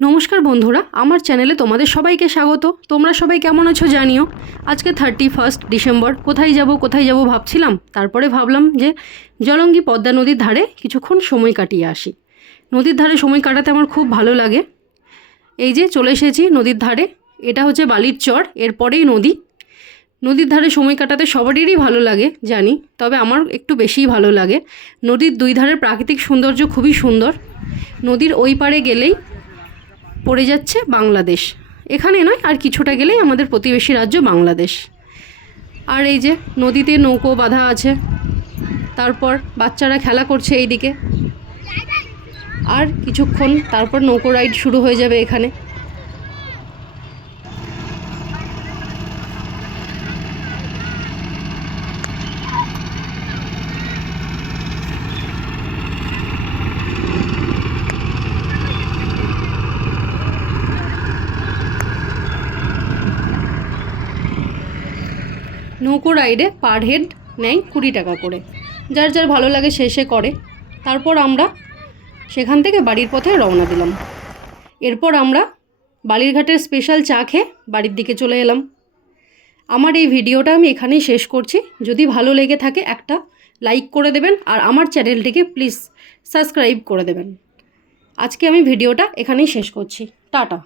নমস্কার বন্ধুরা, আমার চ্যানেলে তোমাদের সবাইকে স্বাগত। তোমরা সবাই কেমন আছো জানিও। আজকে থার্টি ফার্স্ট ডিসেম্বর, কোথায় যাব কোথায় যাব ভাবছিলাম? তারপরে ভাবলাম যে জলঙ্গি পদ্মা নদীর ধারে কিছুক্ষণ সময় কাটিয়ে আসি। নদীর ধারে সময় কাটাতে আমার খুব ভালো লাগে। এই যে চলে এসেছি নদীর ধারে, এটা হচ্ছে বালির চর এরপরেই নদী। নদীর ধারে সময় কাটাতে সবারই ভালো লাগে, জানি, তবে আমার একটু বেশিই ভালো লাগে। নদীর দুই ধারের প্রাকৃতিক সৌন্দর্য খুবই সুন্দর। নদীর ওই পারে গেলেই পড়ে যাচ্ছে বাংলাদেশ। এখানে নয়, আর কিছুটা গেলেই আমাদের প্রতিবেশী রাজ্য বাংলাদেশ। আর এই যে নদীতে নৌকো বাঁধা আছে, তারপর বাচ্চারা খেলা করছে এই দিকে আর কিছুক্ষণ তারপর নৌকো রাইড শুরু হয়ে যাবে এখানে। নৌকো রাইডে পার হেড নেয় কুড়ি টাকা করে। যার যার ভালো লাগে সে সে করে। তারপর আমরা সেখান থেকে বাড়ির পথে রওনা দিলাম। এরপর আমরা বালিরঘাটের স্পেশাল চা খেয়ে বাড়ির দিকে চলে এলাম। আমার এই ভিডিওটা আমি এখানেই শেষ করছি। যদি ভালো লেগে থাকে একটা লাইক করে দেবেন আর আমার চ্যানেলটিকে প্লিজ সাবস্ক্রাইব করে দেবেন। আজকে আমি ভিডিওটা এখানেই শেষ করছি। টাটা।